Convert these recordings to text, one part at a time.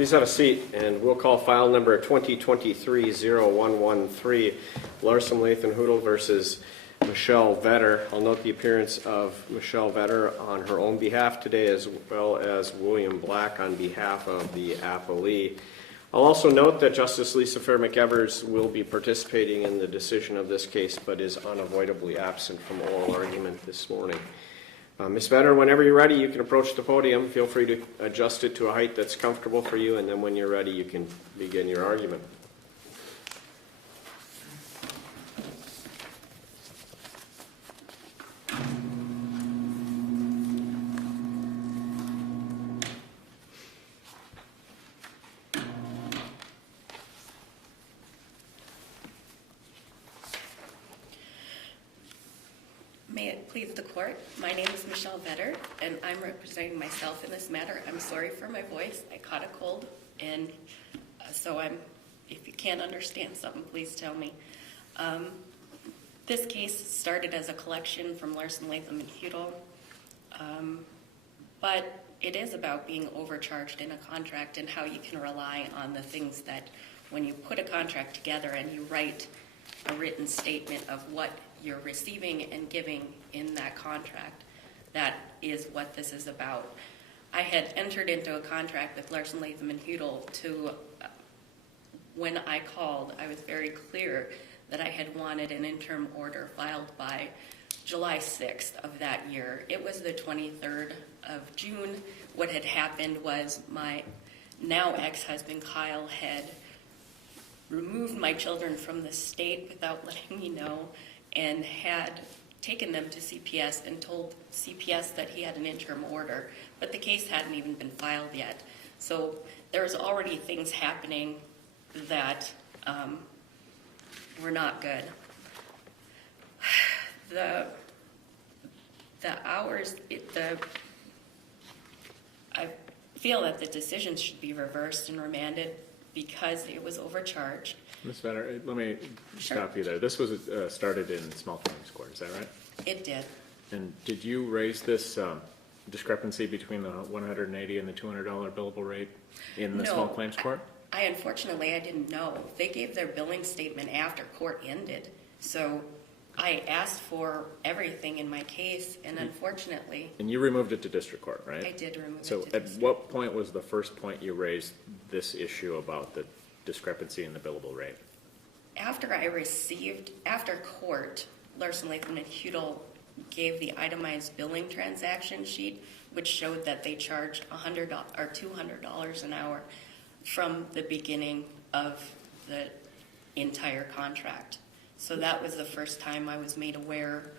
Please have a seat, and we'll call file number 2023-0113, Larson, Latham, Huettl versus Michelle Vetter. I'll note the appearance of Michelle Vetter on her own behalf today, as well as William Black on behalf of the Appellee. I'll also note that Justice Lisa Fair McEvers will be participating in the decision of this case, but is unavoidably absent from oral argument this morning. Ms. Vetter, whenever you're ready, you can approach the podium. Feel free to adjust it to a height that's comfortable for you, and then when you're ready, you can begin your argument. May it please the court, my name is Michelle Vetter, and I'm representing myself in this matter. I'm sorry for my voice. I caught a cold, and so if you can't understand something, please tell me. This case started as a collection from Larson, Latham, and Huettl, but it is about being overcharged in a contract and how you can rely on the things that when you put a contract together and you write a written statement of what you're receiving and giving in that contract. That is what this is about. I had entered into a contract with Larson, Latham, and Huettl to, when I called, I was very clear that I had wanted an interim order filed by July 6th of that year. It was the 23rd of June. What had happened was my now ex-husband Kyle had removed my children from the state without letting me know, and had taken them to CPS and told CPS that he had an interim order, but the case hadn't even been filed yet. So there was already things happening that were not good. I feel that the decision should be reversed and remanded because it was overcharged. Ms. Vetter, let me stop you there. This was started in small claims court, is that right? It did. And did you raise this discrepancy between the $180 and the $200 billable rate in the small claims court? Unfortunately, I didn't know. They gave their billing statement after court ended. So I asked for everything in my case, and unfortunately... And you removed it to district court, right? I did remove it to district. So at district. what point was the first point you raised this issue about the discrepancy in the billable rate? After court, Larson, Latham, and Huettl gave the itemized billing transaction sheet, which showed that they charged $100 or $200 an hour from the beginning of the entire contract. So that was the first time I was made aware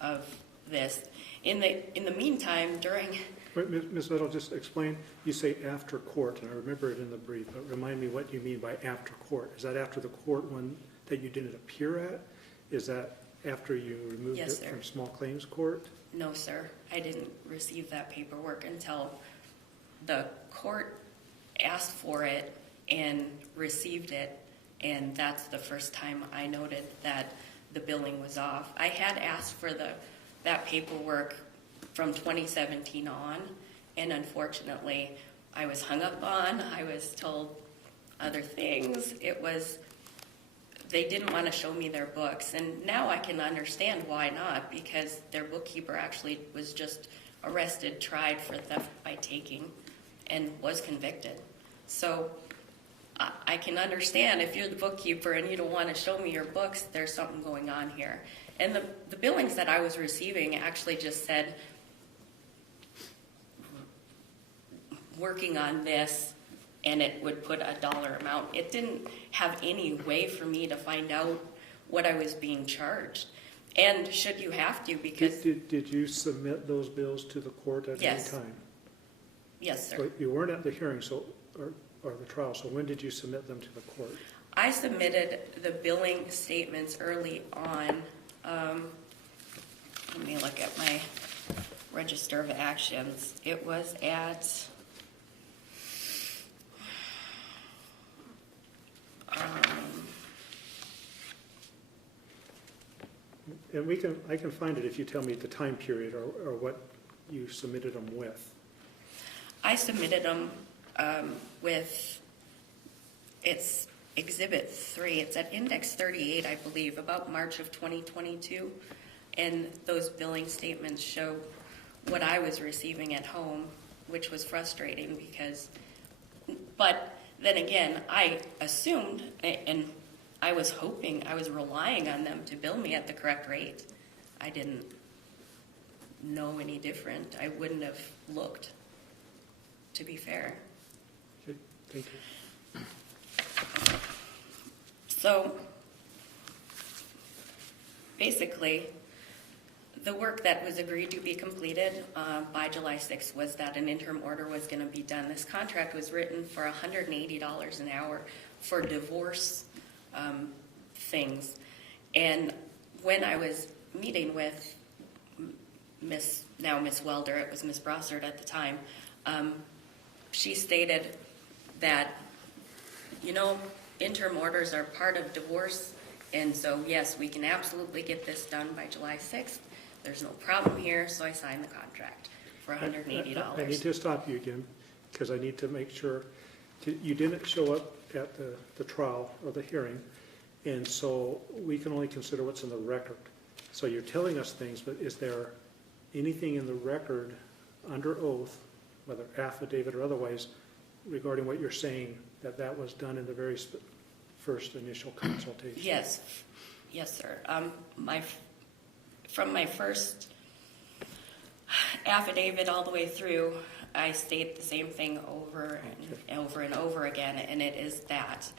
of this. In the meantime, during... Wait, Ms. Huettl, just explain. You say after court, and I remember it in the brief, but remind me what you mean by after court. Is that after the court one that you didn't appear at? Is that after you removed it from small claims court? No, sir. I didn't receive that paperwork until the court asked for it and received it, and that's the first time I noted that the billing was off. I had asked for that paperwork from 2017 on, and unfortunately I was hung up on. I was told other things. They didn't want to show me their books, and now I can understand why not, because their bookkeeper actually was just arrested, tried for theft by taking, and was convicted. So I can understand if you're the bookkeeper and you don't want to show me your books, there's something going on here. And the billings that I was receiving actually just said, working on this, and it would put a dollar amount. It didn't have any way for me to find out what I was being charged. And should you have to, because... Did you submit those bills to the court at any time? Yes, sir. But you weren't at the hearing or the trial, so when did you submit them to the court? I submitted the billing statements early on. Let me look at my Register of Actions. It was at... and I can find it if you tell me the time period or what you submitted them with. I submitted them with, it's Exhibit 3, it's at Index 38, I believe, about March of 2022. And those billing statements show what I was receiving at home, which was frustrating because, but then again, I assumed, and I was hoping, I was relying on them to bill me at the correct rate. I didn't know any different. I wouldn't have looked, to be fair. Okay, thank you. So basically, the work that was agreed to be completed by July 6th was that an interim order was going to be done. This contract was written for $180 an hour for divorce things. And when I was meeting with Miss Welder, it was Miss Brossard at the time, she stated that, you know, interim orders are part of divorce, and so yes, we can absolutely get this done by July 6th. There's no problem here, so I signed the contract for $180. I need to stop you again, because I need to make sure, you didn't show up at the trial or the hearing, and so we can only consider what's in the record. So you're telling us things, but is there anything in the record under oath, whether affidavit or otherwise, regarding what you're saying, that was done in the very first initial consultation? Yes, sir. From my first affidavit all the way through, I state the same thing over and over and over again, and it is that,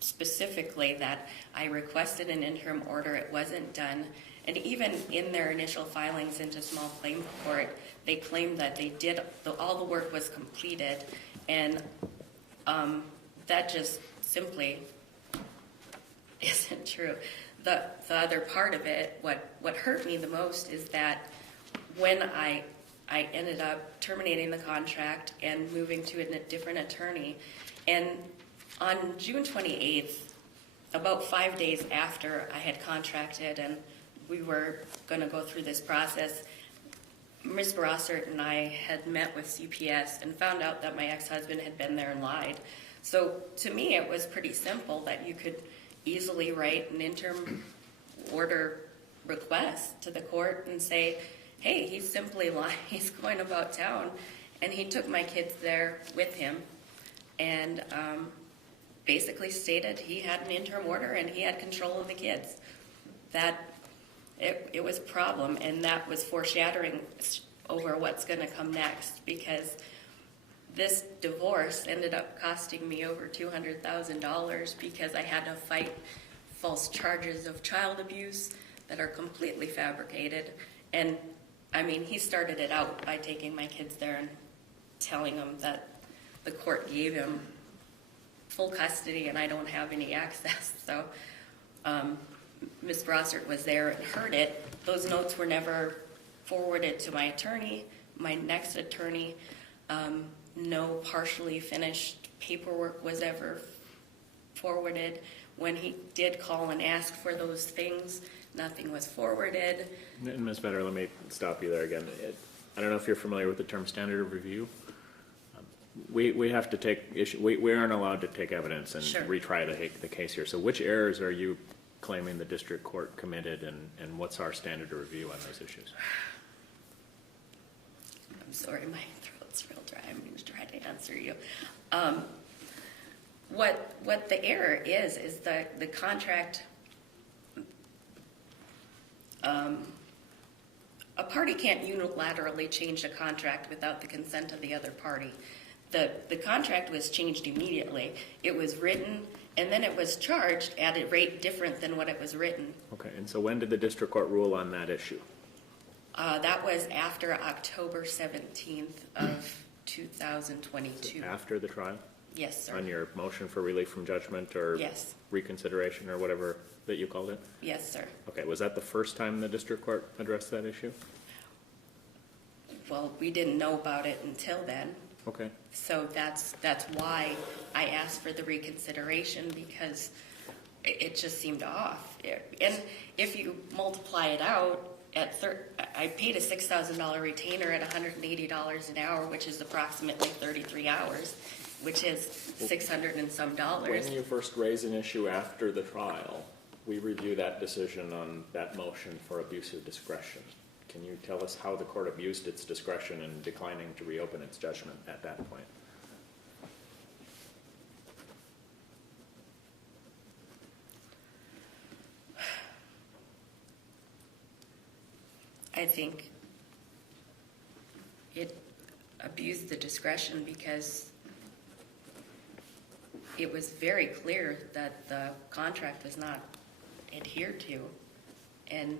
specifically that I requested an interim order, it wasn't done, and even in their initial filings into small claim court, they claimed that they did, all the work was completed, and that just simply isn't true. The other part of it, what hurt me the most is that when I ended up terminating the contract and moving to a different attorney, and on June 28th, about 5 days after I had contracted and we were going to go through this process, Ms. Brossart and I had met with CPS and found out that my ex-husband had been there and lied. So to me, it was pretty simple that you could easily write an interim order request to the court and say, hey, he's simply lying, he's going about town, and he took my kids there with him, and basically stated he had an interim order and he had control of the kids. That it was a problem, and that was foreshadowing over what's going to come next, because this divorce ended up costing me over $200,000 because I had to fight false charges of child abuse that are completely fabricated. And I mean, he started it out by taking my kids there and telling them that the court gave him full custody and I don't have any access. So Ms. Brossart was there and heard it. Those notes were never forwarded to my attorney, my next attorney. No partially finished paperwork was ever forwarded. When he did call and ask for those things, nothing was forwarded. And Ms. Vetter, let me stop you there again. I don't know if you're familiar with the term standard of review. We have to take issue. We aren't allowed to take evidence and Sure. retry the case here. So which errors are you claiming the district court committed, and what's our standard of review on those issues? I'm sorry, my throat's real dry. I'm going to try to answer you. What the error is the contract. A party can't unilaterally change a contract without the consent of the other party. The contract was changed immediately. It was written, and then it was charged at a rate different than what it was written. Okay, and so when did the district court rule on that issue? That was after October 17th of 2022. After the trial? Yes, sir. On your motion for relief from judgment or Yes. reconsideration or whatever that you called it? Yes, sir. Okay, was that the first time the district court addressed that issue? Well, we didn't know about it until then. Okay. So that's why I asked for the reconsideration, because it just seemed off. And if you multiply it out, I paid a $6,000 retainer at $180 an hour, which is approximately 33 hours. which is $600 and some dollars. When you first raise an issue after the trial, we review that decision on that motion for abuse of discretion. Can you tell us how the court abused its discretion in declining to reopen its judgment at that point? I think it abused the discretion because it was very clear that the contract was not adhered to. And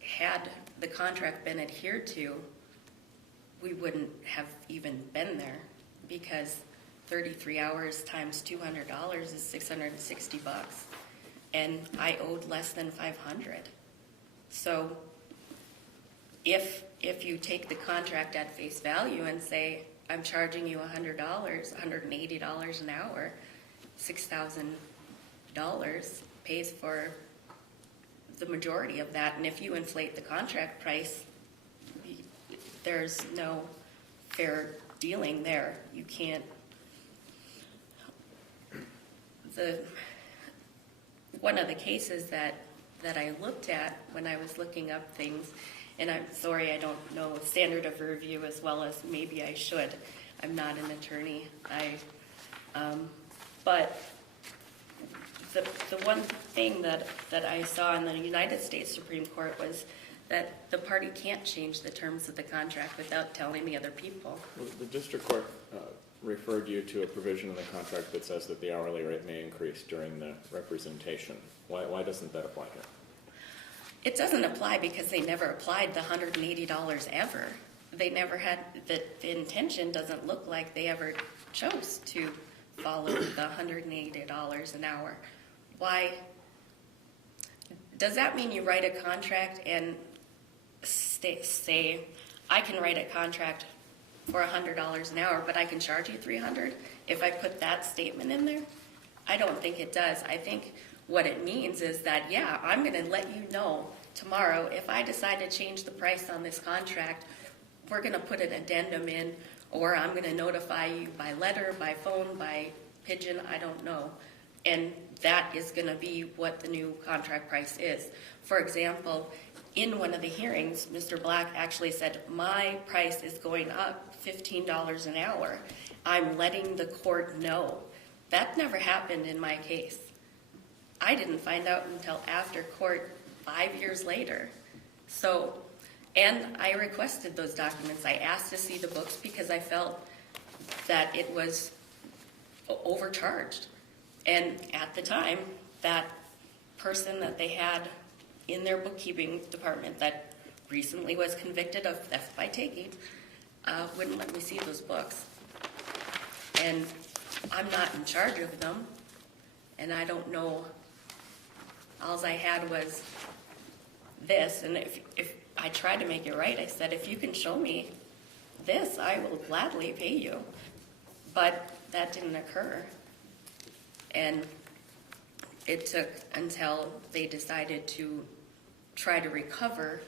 had the contract been adhered to, we wouldn't have even been there, because 33 hours times $200 is $660, and I owed less than $500. So if you take the contract at face value and say, I'm charging you $100, $180 an hour, $6,000 pays for the majority of that. And if you inflate the contract price, there's no fair dealing there. You can't. One of the cases that I looked at when I was looking up things, and I'm sorry I don't know standard of review as well as maybe I should. I'm not an attorney. But the one thing that I saw in the United States Supreme Court was that the party can't change the terms of the contract without telling the other people. Well, the district court referred you to a provision in the contract that says that the hourly rate may increase during the representation. Why doesn't that apply here? It doesn't apply because they never applied the $180 ever. They never had, the intention doesn't look like they ever chose to follow the $180 an hour. Why? Does that mean you write a contract and say, I can write a contract for $100 an hour, but I can charge you $300 if I put that statement in there? I don't think it does. I think what it means is that, yeah, I'm going to let you know tomorrow if I decide to change the price on this contract, we're going to put an addendum in, or I'm going to notify you by letter, by phone, by pigeon, I don't know. And that is going to be what the new contract price is. For example, in one of the hearings, Mr. Black actually said, my price is going up $15 an hour. I'm letting the court know. That never happened in my case. I didn't find out until after court 5 years later. So, and I requested those documents. I asked to see the books because I felt that it was overcharged. And at the time, that person that they had in their bookkeeping department that recently was convicted of theft by taking wouldn't let me see those books. And I'm not in charge of them, and I don't know. All I had was this, and if I tried to make it right, I said, if you can show me this, I will gladly pay you. But that didn't occur. And it took until they decided to try to recover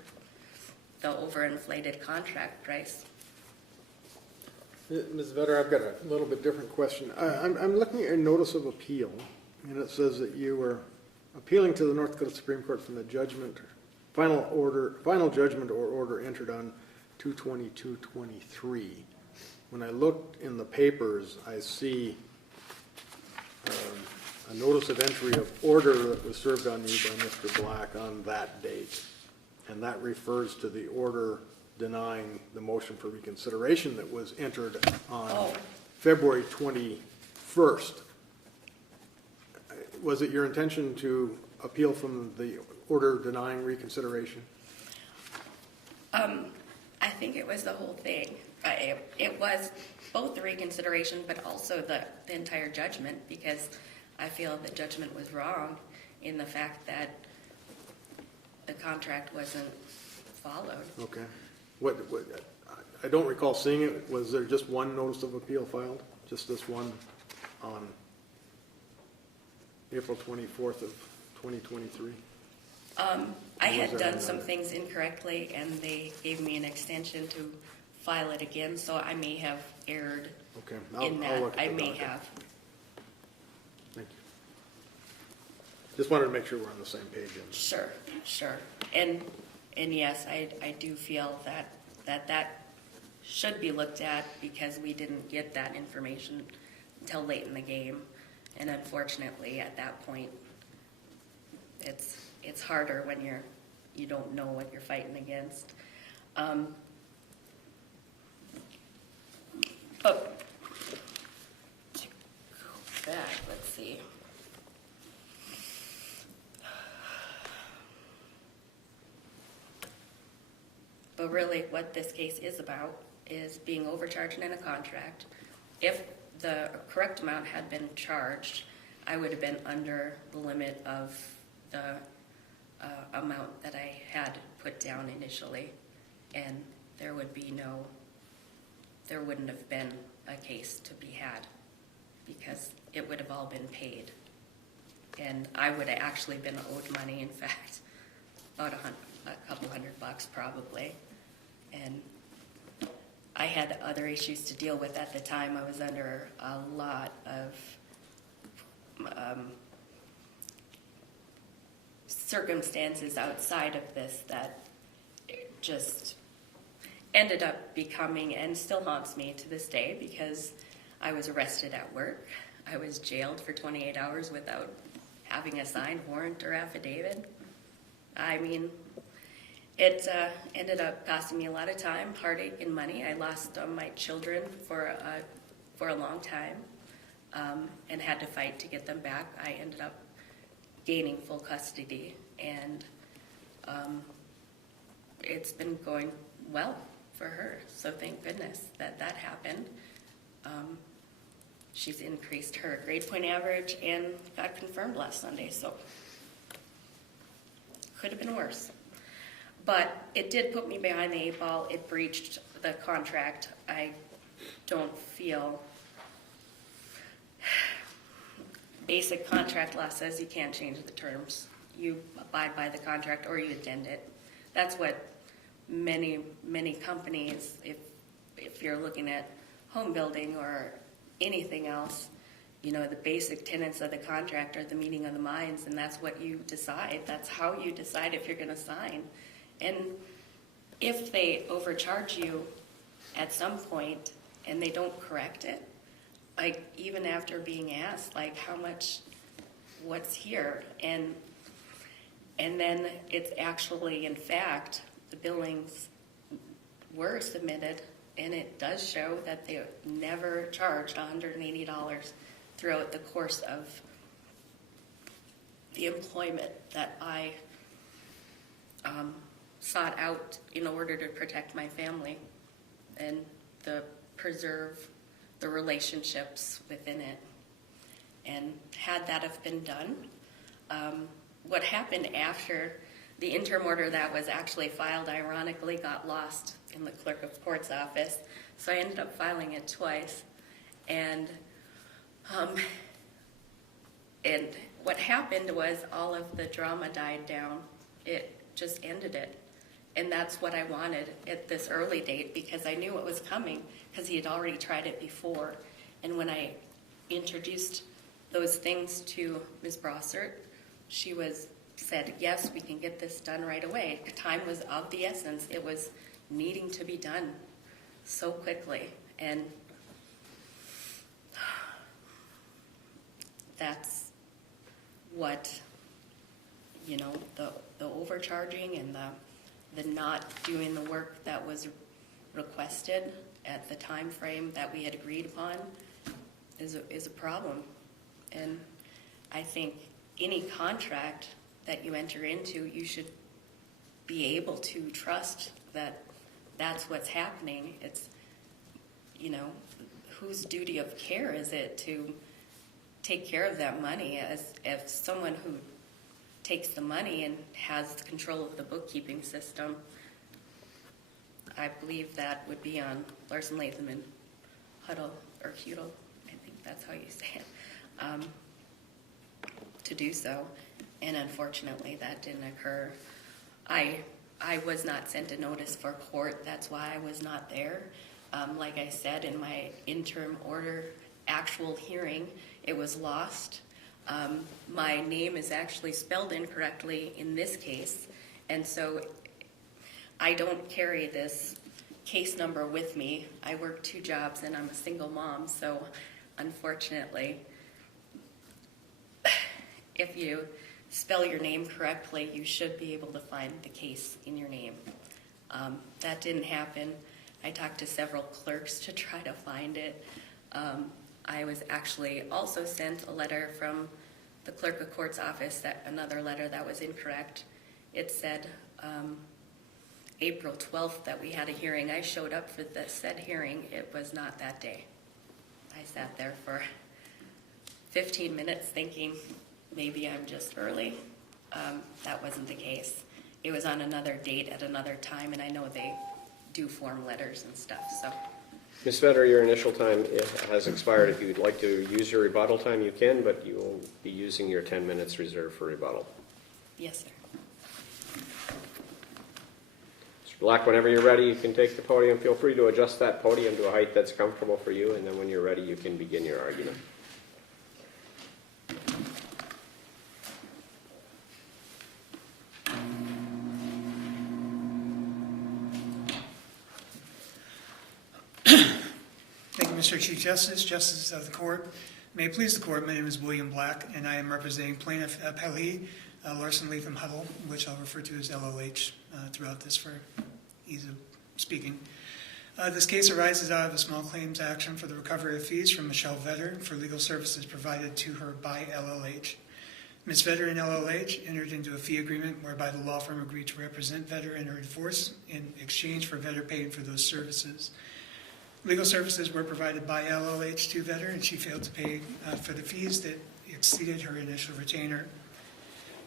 the overinflated contract price. Ms. Vetter, I've got a little bit different question. I'm looking at your notice of appeal, and it says that you were appealing to the North Dakota Supreme Court from the judgment, final judgment or order entered on 2/22/23. When I looked in the papers, I see a notice of entry of order that was served on you by Mr. Black on that date, and that refers to the order denying the motion for reconsideration that was entered on February 21st. Was it your intention to appeal from the order denying reconsideration? I think it was the whole thing. It was both the reconsideration, but also the entire judgment, because I feel the judgment was wrong in the fact that the contract wasn't followed. Okay. What, I don't recall seeing it. Was there just one notice of appeal filed? Just this one on April 24th of 2023? I had done some things incorrectly, and they gave me an extension to file it again, so I may have erred Okay. in I'll look that. at I the may docket. have. Thank you. Just wanted to make sure we're on the same page. Sure. And yes, I do feel that should be looked at because we didn't get that information until late in the game. And unfortunately, at that point, it's harder when you don't know what you're fighting against. But to go back, let's see. But really, what this case is about is being overcharged in a contract. If the correct amount had been charged, I would have been under the limit of the amount that I had put down initially, and there wouldn't have been a case to be had because it would have all been paid. And I would have actually been owed money, in fact, about a couple $100 probably. And I had other issues to deal with at the time. I was under a lot of circumstances outside of this that just ended up becoming, and still haunts me to this day, because I was arrested at work. I was jailed for 28 hours without having a signed warrant or affidavit. I mean, it ended up costing me a lot of time, heartache, and money. I lost my children for a long time, and had to fight to get them back. I ended up gaining full custody, and it's been going well for her. So thank goodness that happened. She's increased her grade point average and got confirmed last Sunday, so could have been worse. But it did put me behind the 8 ball. It breached the contract. I don't feel... Basic contract law says you can't change the terms. You abide by the contract or you addend it. That's what many companies, if you're looking at home building or anything else, you know, the basic tenets of the contract are the meeting of the minds, and that's what you decide. That's how you decide if you're going to sign. And if they overcharge you at some point and they don't correct it, like even after being asked, like how much, what's here, and then it's actually, in fact, the billings were submitted, and it does show that they never charged $180 throughout the course of the employment that I sought out in order to protect my family and preserve the relationships within it. And had that have been done, what happened after the interim order that was actually filed, ironically, got lost in the clerk of court's office. So I ended up filing it twice. And what happened was all of the drama died down. It just ended it. And that's what I wanted at this early date, because I knew what was coming, because he had already tried it before. And when I introduced those things to Ms. Brossert, she said, yes, we can get this done right away. Time was of the essence. It was needing to be done so quickly. And that's what, you know, the overcharging and the not doing the work that was requested at the time frame that we had agreed upon is a problem. And I think any contract that you enter into, you should be able to trust that that's what's happening. It's, you know, whose duty of care is it to take care of that money? As if someone who takes the money and has control of the bookkeeping system, I believe that would be on Larson, Latham, and Huettl, I think that's how you say it, to do so. And unfortunately, that didn't occur. I was not sent a notice for court. That's why I was not there. Like I said, in my interim order actual hearing, it was lost. My name is actually spelled incorrectly in this case, and so I don't carry this case number with me. I work 2 jobs and I'm a single mom, so unfortunately, if you spell your name correctly, you should be able to find the case in your name. That didn't happen. I talked to several clerks to try to find it. I was actually also sent a letter from the clerk of court's office, another letter that was incorrect. It said April 12th that we had a hearing. I showed up for the said hearing. It was not that day. I sat there for 15 minutes thinking maybe I'm just early. That wasn't the case. It was on another date at another time, and I know they do form letters and stuff, so. Ms. Vetter, your initial time has expired. If you'd like to use your rebuttal time, you can, but you will be using your 10 minutes reserved for rebuttal. Yes, sir. Mr. Black, whenever you're ready, you can take the podium. Feel free to adjust that podium to a height that's comfortable for you, and then when you're ready, you can begin your argument. Thank you, Mr. Chief Justice, Justices of the Court. May it please the Court, my name is William Black, and I am representing Plaintiff Appellee, Larson, Latham, Huettl, which I'll refer to as LLH throughout this for ease of speaking. This case arises out of a small claims action for the recovery of fees from Michelle Vetter for legal services provided to her by LLH. Ms. Vetter and LLH entered into a fee agreement whereby the law firm agreed to represent Vetter in her divorce in exchange for Vetter paying for those services. Legal services were provided by LLH to Vetter, and she failed to pay for the fees that exceeded her initial retainer.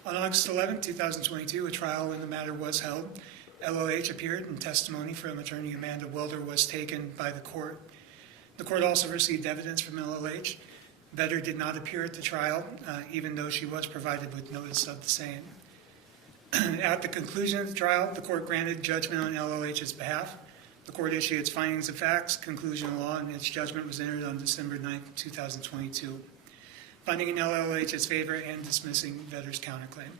On August 11, 2022, a trial in the matter was held. LLH appeared, and testimony from attorney Amanda Welder was taken by the court. The court also received evidence from LLH. Vetter did not appear at the trial, even though she was provided with notice of the same. At the conclusion of the trial, the court granted judgment on LLH's behalf. The court issued its findings of facts, conclusion of law, and its judgment was entered on December 9, 2022, finding in LLH's favor and dismissing Vetter's counterclaim.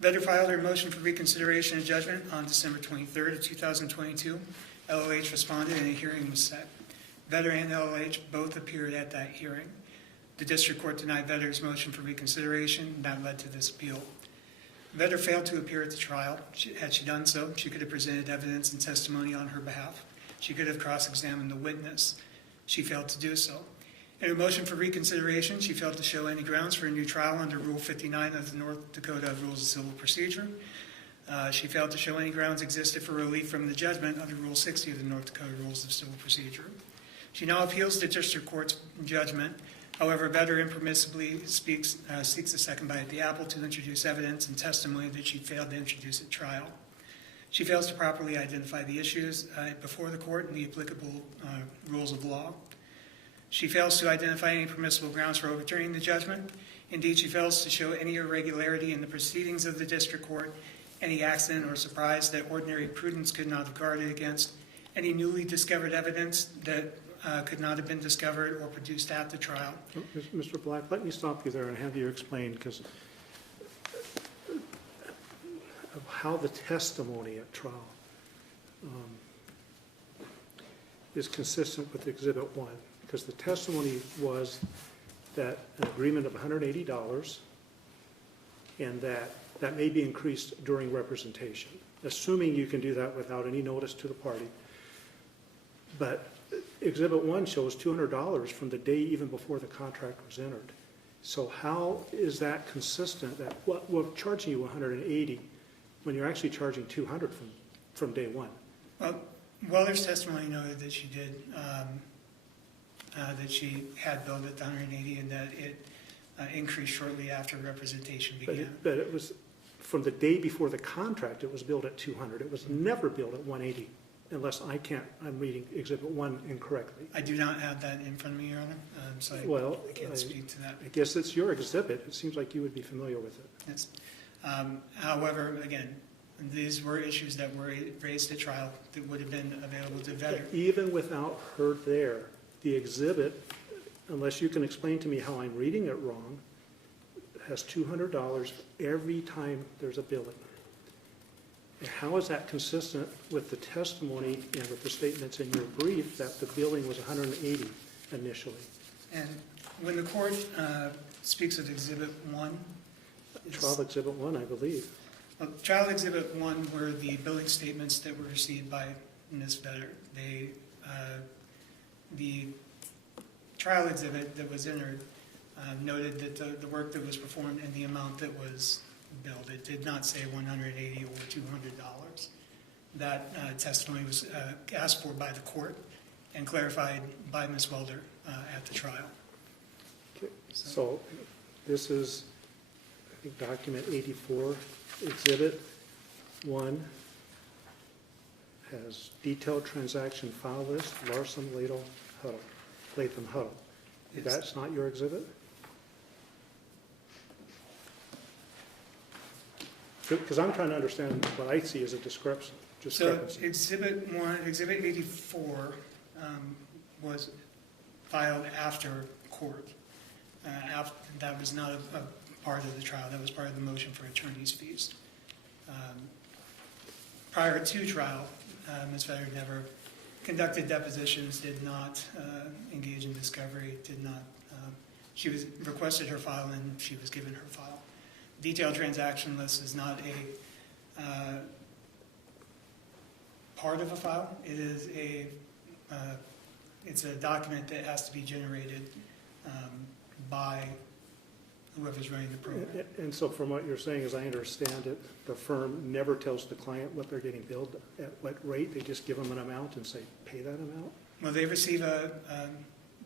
Vetter filed her motion for reconsideration of judgment on December 23, 2022. LLH responded and a hearing was set. Vetter and LLH both appeared at that hearing. The district court denied Vetter's motion for reconsideration, and that led to this appeal. Vetter failed to appear at the trial. Had she done so, she could have presented evidence and testimony on her behalf. She could have cross-examined the witness. She failed to do so. In her motion for reconsideration, she failed to show any grounds for a new trial under Rule 59 of the North Dakota Rules of Civil Procedure. She failed to show any grounds existed for relief from the judgment under Rule 60 of the North Dakota Rules of Civil Procedure. She now appeals the district court's judgment. However, Vetter impermissibly seeks a second bite at the apple to introduce evidence and testimony that she failed to introduce at trial. She fails to properly identify the issues before the court and the applicable rules of law. She fails to identify any permissible grounds for overturning the judgment. Indeed, she fails to show any irregularity in the proceedings of the district court, any accident or surprise that ordinary prudence could not have guarded against, any newly discovered evidence that could not have been discovered or produced at the trial. Mr. Black, let me stop you there and have you explain, because of how the testimony at trial is consistent with Exhibit 1. Because the testimony was that an agreement of $180 and that may be increased during representation, assuming you can do that without any notice to the party. But Exhibit 1 shows $200 from the day even before the contract was entered. So how is that consistent that we're charging you $180 when you're actually charging $200 from day one? Well, Welder's testimony noted that she did, that she had billed at the $180 and that it increased shortly after representation began. But it was from the day before the contract, it was billed at $200. It was never billed at $180. Unless I'm reading Exhibit 1 incorrectly. I do not have that in front of me, Your Honor, so I can't speak to that. I guess it's your exhibit. It seems like you would be familiar with it. Yes. However, again, These were issues that were raised at trial that would have been available to Vetter. Even without her there, the exhibit, unless you can explain to me how I'm reading it wrong, has $200 every time there's a billing. And how is that consistent with the testimony and with the statements in your brief that the billing was $180 initially? And when the court speaks of Exhibit 1, Trial Exhibit 1, I believe. Trial Exhibit 1 were the billing statements that were received by Ms. Vetter. The trial exhibit that was entered noted that the work that was performed and the amount that was billed. It did not say $180 or $200. That testimony was asked for by the court and clarified by Ms. Welder at the trial. Okay. So this is, I think, document 84, Exhibit 1 has detailed transaction file list, Larson, Latham, Huettl. Yes. That's not your exhibit? Because I'm trying to understand what I see as a discrepancy. So Exhibit 84 was filed after court. That was not a part of the trial. That was part of the motion for attorney's fees. Prior to trial, Ms. Vetter never conducted depositions, did not engage in discovery, did not. She was requested her file and she was given her file. Detailed transaction list is not a part of a file. It is it's a document that has to be generated by whoever's running the program. And so from what you're saying, as I understand it, the firm never tells the client what they're getting billed at what rate. They just give them an amount and say, pay that amount? Well, they receive a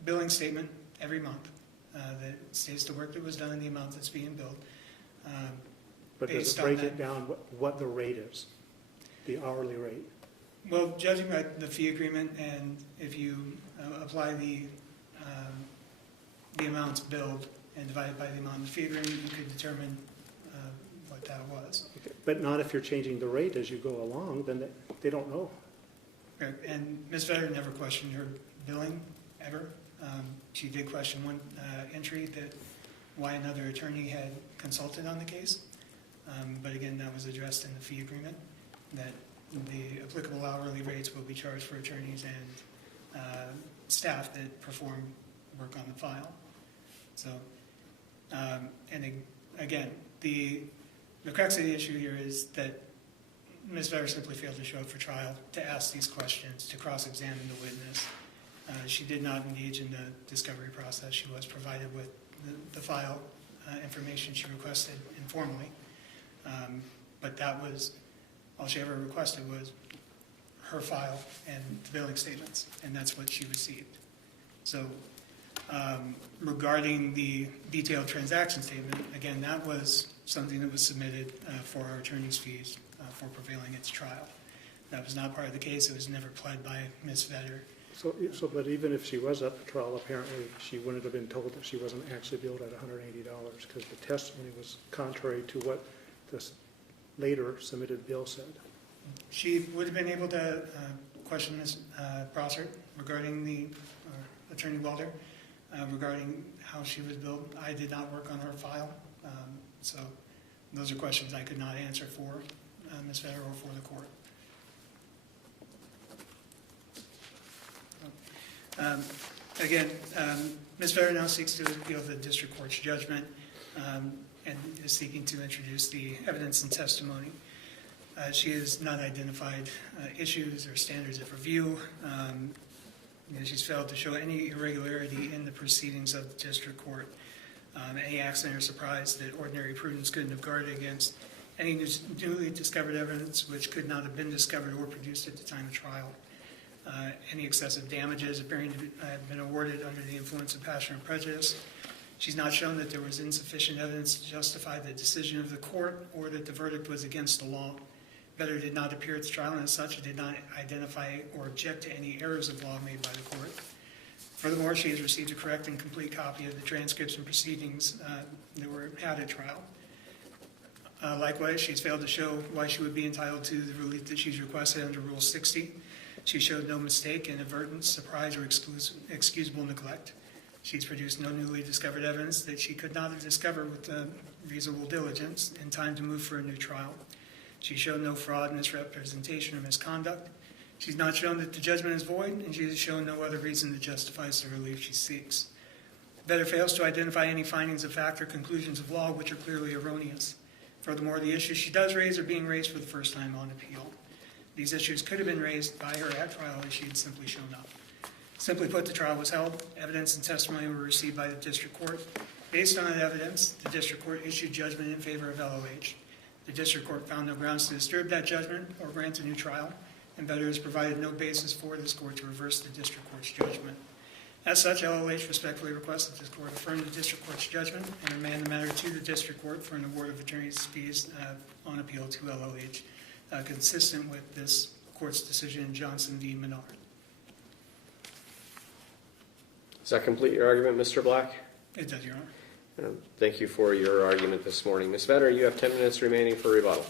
billing statement every month that states the work that was done and the amount that's being billed. But does it break it down what the rate is, the hourly rate? Well, judging by the fee agreement, and if you apply the amounts billed and divide it by the amount of the fee agreement, you could determine what that was. Okay. But not if you're changing the rate as you go along, then they don't know. Right. And Ms. Vetter never questioned her billing, ever. She did question one entry that why another attorney had consulted on the case. But again, that was addressed in the fee agreement, that the applicable hourly rates will be charged for attorneys and staff that perform work on the file. So, and again, the crux of the issue here is that Ms. Vetter simply failed to show up for trial to ask these questions, to cross-examine the witness. She did not engage in the discovery process. She was provided with the file information she requested informally. But that was, all she ever requested was her file and the billing statements, and that's what she received. So regarding the detailed transaction statement, again, that was something that was submitted for our attorney's fees for prevailing at trial. That was not part of the case. It was never pled by Ms. Vetter. So, but even if she was at the trial, apparently she wouldn't have been told that she wasn't actually billed at $180 because the testimony was contrary to what this later submitted bill said. She would have been able to question Ms. Brossart regarding the Attorney Welder, regarding how she was billed. I did not work on her file, so those are questions I could not answer for Ms. Vetter or for the court. Again, Ms. Vetter now seeks to appeal the district court's judgment and is seeking to introduce the evidence and testimony. She has not identified issues or standards of review. She's failed to show any irregularity in the proceedings of the district court, any accident or surprise that ordinary prudence couldn't have guarded against, any newly discovered evidence which could not have been discovered or produced at the time of trial, any excessive damages appearing to have been awarded under the influence of passion or prejudice. She's not shown that there was insufficient evidence to justify the decision of the court or that the verdict was against the law. Vetter did not appear at the trial, and as such, did not identify or object to any errors of law made by the court. Furthermore, she has received a correct and complete copy of the transcripts and proceedings that were had at trial. Likewise, she's failed to show why she would be entitled to the relief that she's requested under Rule 60. She showed no mistake, inadvertence, surprise, or excusable neglect. She's produced no newly discovered evidence that she could not have discovered with reasonable diligence in time to move for a new trial. She showed no fraud, misrepresentation, or misconduct. She's not shown that the judgment is void, and she has shown no other reason that justifies the relief she seeks. Vedder fails to identify any findings of fact or conclusions of law which are clearly erroneous. Furthermore, the issues she does raise are being raised for the first time on appeal. These issues could have been raised by her at trial if she had simply shown up. Simply put, the trial was held, evidence and testimony were received by the district court. Based on that evidence, the district court issued judgment in favor of LOH. The district court found no grounds to disturb that judgment or grant a new trial, and Vedder has provided no basis for this court to reverse the district court's judgment. As such, LOH respectfully requests that this court affirm the district court's judgment and remand the matter to the district court for an award of attorney's fees on appeal to LOH, consistent with this court's decision in Johnson v. Menard. Does that complete your argument, Mr. Black? It does, Your Honor. Thank you for your argument this morning. Ms. Vedder, you have 10 minutes remaining for rebuttal.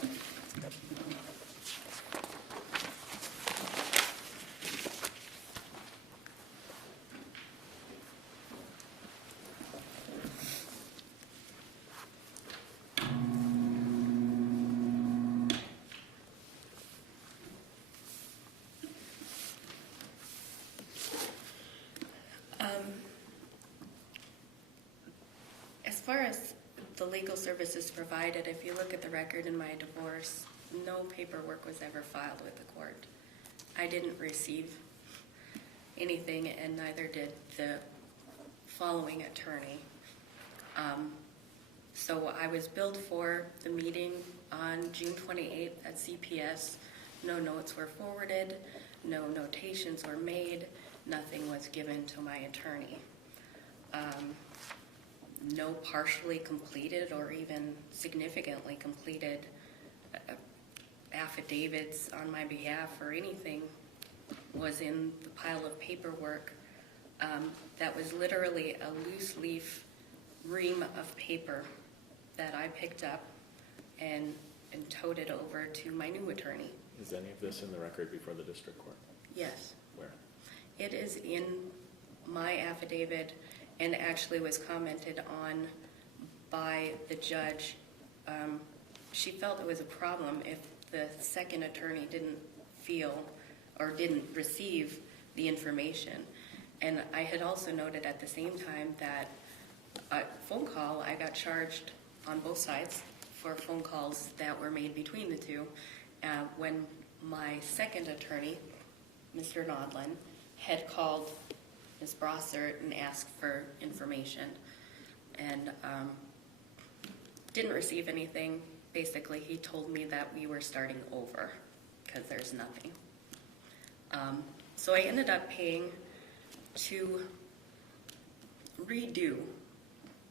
As far as the legal services provided, if you look at the record in my divorce, no paperwork was ever filed with the court. I didn't receive anything, and neither did the following attorney. So I was billed for the meeting on June 28th at CPS. No notes were forwarded, no notations were made, nothing was given to my attorney. No partially completed or even significantly completed affidavits on my behalf or anything was in the pile of paperwork. That was literally a loose leaf ream of paper that I picked up and toted over to my new attorney. Is any of this in the record before the district court? Yes. Where? It is in my affidavit and actually was commented on by the judge. She felt it was a problem if the second attorney didn't feel or didn't receive the information. And I had also noted at the same time that a phone call, I got charged on both sides for phone calls that were made between the two. When my second attorney, Mr. Nodlin, had called Ms. Brossert and asked for information and didn't receive anything. Basically, he told me that we were starting over because there's nothing. So I ended up paying to redo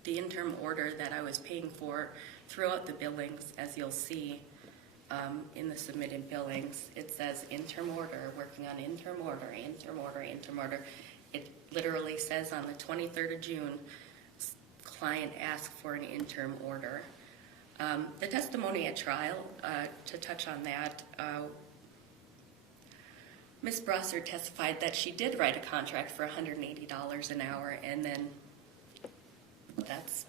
the interim order that I was paying for throughout the billings. As you'll see in the submitted billings, it says interim order, working on interim order, interim order, interim order. It literally says on the 23rd of June, client asked for an interim order. The testimony at trial, to touch on that, Ms. Brossert testified that she did write a contract for $180 an hour, and then that's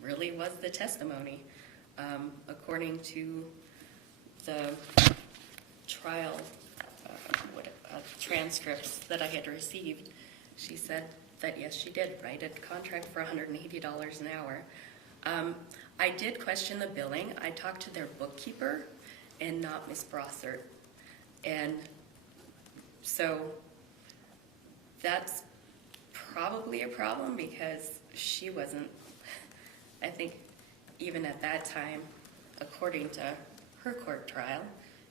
really was the testimony. According to the trial transcripts that I had received, she said that yes, she did write a contract for $180 an hour. I did question the billing. I talked to their bookkeeper and not Ms. Brossert. And so that's probably a problem because she wasn't, I think even at that time, according to her court trial,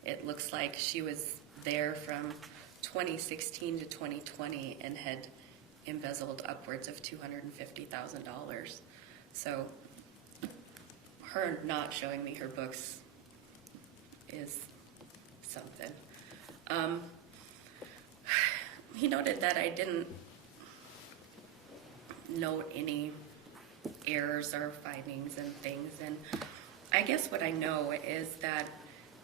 it looks like she was there from 2016 to 2020 and had embezzled upwards of $250,000. So her not showing me her books is something. He noted that I didn't note any errors or findings and things, and I guess what I know is that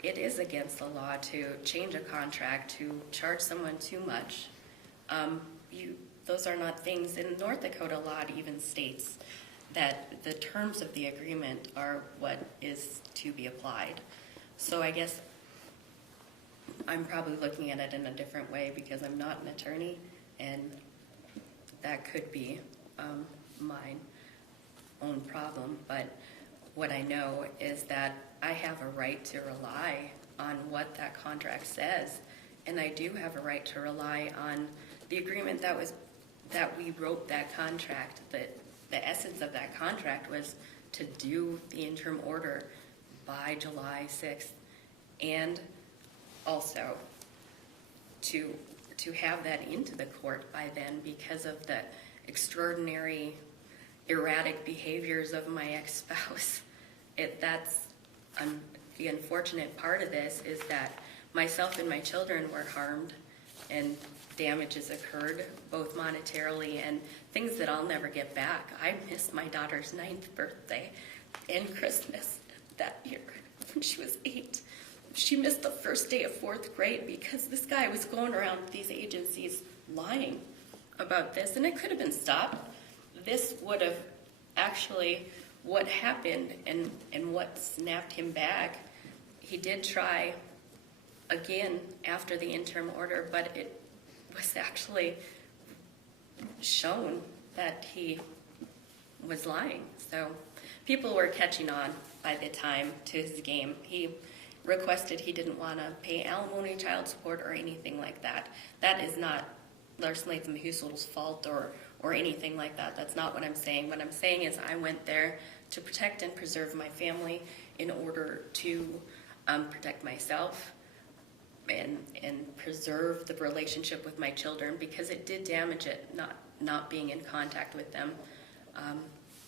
it is against the law to change a contract, to charge someone too much. Those are not things, in North Dakota law it even states that the terms of the agreement are what is to be applied. So I guess I'm probably looking at it in a different way because I'm not an attorney, and that could be my own problem. But what I know is that I have a right to rely on what that contract says, and I do have a right to rely on the agreement that we wrote that contract. The essence of that contract was to do the interim order by July 6th, and also to have that into the court by then because of the extraordinary erratic behaviors of my ex-spouse. That's the unfortunate part of this is that myself and my children were harmed and damages occurred, both monetarily and things that I'll never get back. I missed my daughter's 9th birthday and Christmas that year when she was 8. She missed the first day of 4th grade because this guy was going around these agencies lying about this, and it could have been stopped. This would have actually, what happened and what snapped him back, he did try again after the interim order, but it was actually shown that he was lying. So people were catching on by the time to his game. He requested he didn't want to pay alimony, child support, or anything like that. That is not Larson, Latham, Huettl fault or anything like that. That's not what I'm saying. What I'm saying is I went there to protect and preserve my family in order to protect myself and preserve the relationship with my children, because it did damage it, not being in contact with them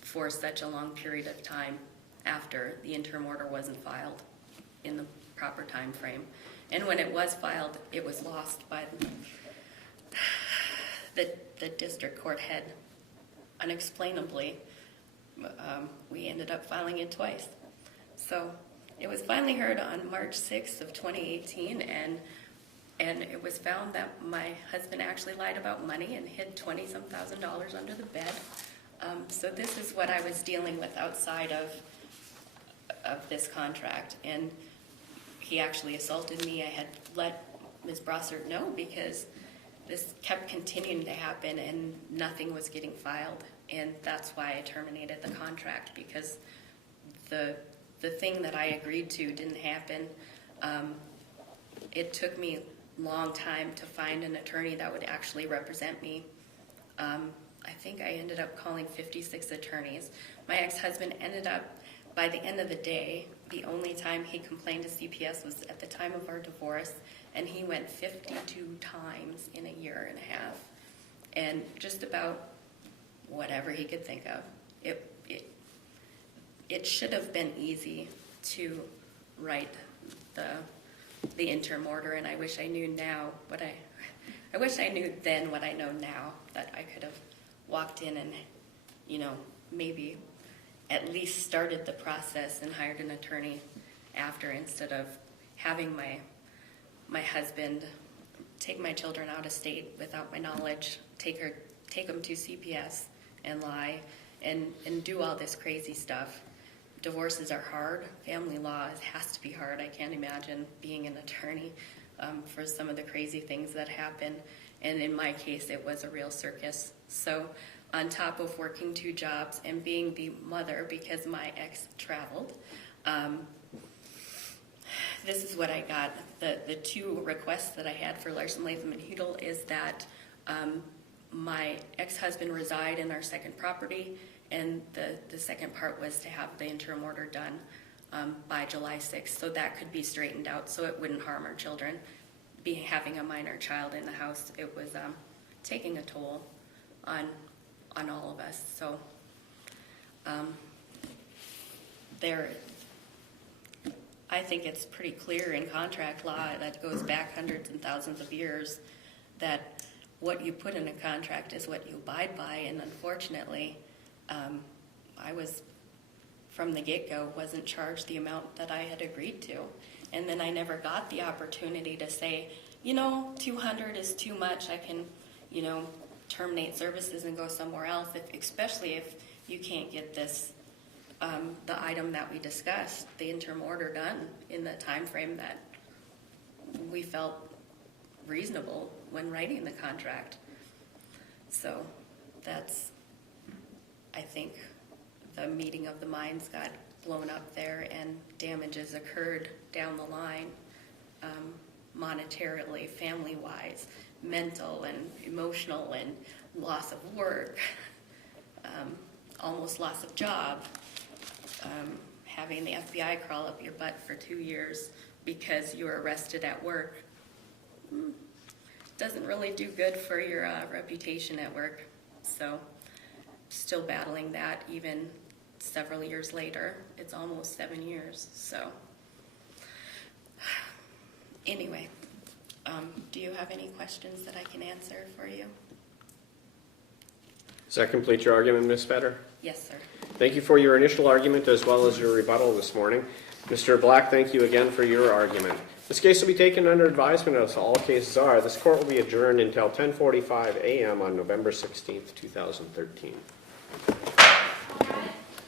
for such a long period of time after the interim order wasn't filed in the proper time frame. And when it was filed, it was lost by the district court head unexplainably. We ended up filing it twice. So it was finally heard on March 6th of 2018, and it was found that my husband actually lied about money and hid $20,000 under the bed. So this is what I was dealing with outside of this contract, and he actually assaulted me. I had let Ms. Brossert know because this kept continuing to happen and nothing was getting filed, and that's why I terminated the contract, because the thing that I agreed to didn't happen. It took me a long time to find an attorney that would actually represent me. I think I ended up calling 56 attorneys. My ex-husband ended up, by the end of the day, the only time he complained to CPS was at the time of our divorce, and he went 52 times in a year and a half. And just about whatever he could think of. It should have been easy to write the interim order, and I wish I knew now what I wish I knew then what I know now, that I could have walked in and, maybe at least started the process and hired an attorney after, instead of having my husband take my children out of state without my knowledge, take them to CPS and lie and do all this crazy stuff. Divorces are hard. Family law has to be hard. I can't imagine being an attorney for some of the crazy things that happen. And in my case, it was a real circus. So on top of working 2 jobs and being the mother because my ex traveled, this is what I got. The 2 requests that I had for Larson, Latham, and Huettl is that my ex-husband reside in our second property, and the second part was to have the interim order done by July 6th, so that could be straightened out so it wouldn't harm our children. Having a minor child in the house, it was taking a toll on all of us. So I think it's pretty clear in contract law that goes back hundreds and thousands of years that what you put in a contract is what you abide by, and unfortunately, I was from the get-go, wasn't charged the amount that I had agreed to. And then I never got the opportunity to say, you know, 200 is too much. I can, you know, terminate services and go somewhere else, especially if you can't get this, the item that we discussed, the interim order, done in the time frame that we felt reasonable when writing the contract. So that's, I think, the meeting of the minds got blown up there, and damages occurred down the line, monetarily, family-wise, mental and emotional, and loss of work, almost loss of job, having the FBI crawl up your butt for 2 years because you were arrested at work. Doesn't really do good for your reputation at work. So still battling that even several years later. It's almost 7 years. So anyway, do you have any questions that I can answer for you? Does that complete your argument, Ms. Vetter? Yes, sir. Thank you for your initial argument as well as your rebuttal this morning. Mr. Black, thank you again for your argument. This case will be taken under advisement, as all cases are. This court will be adjourned until 10:45 a.m. on November 16th, 2013.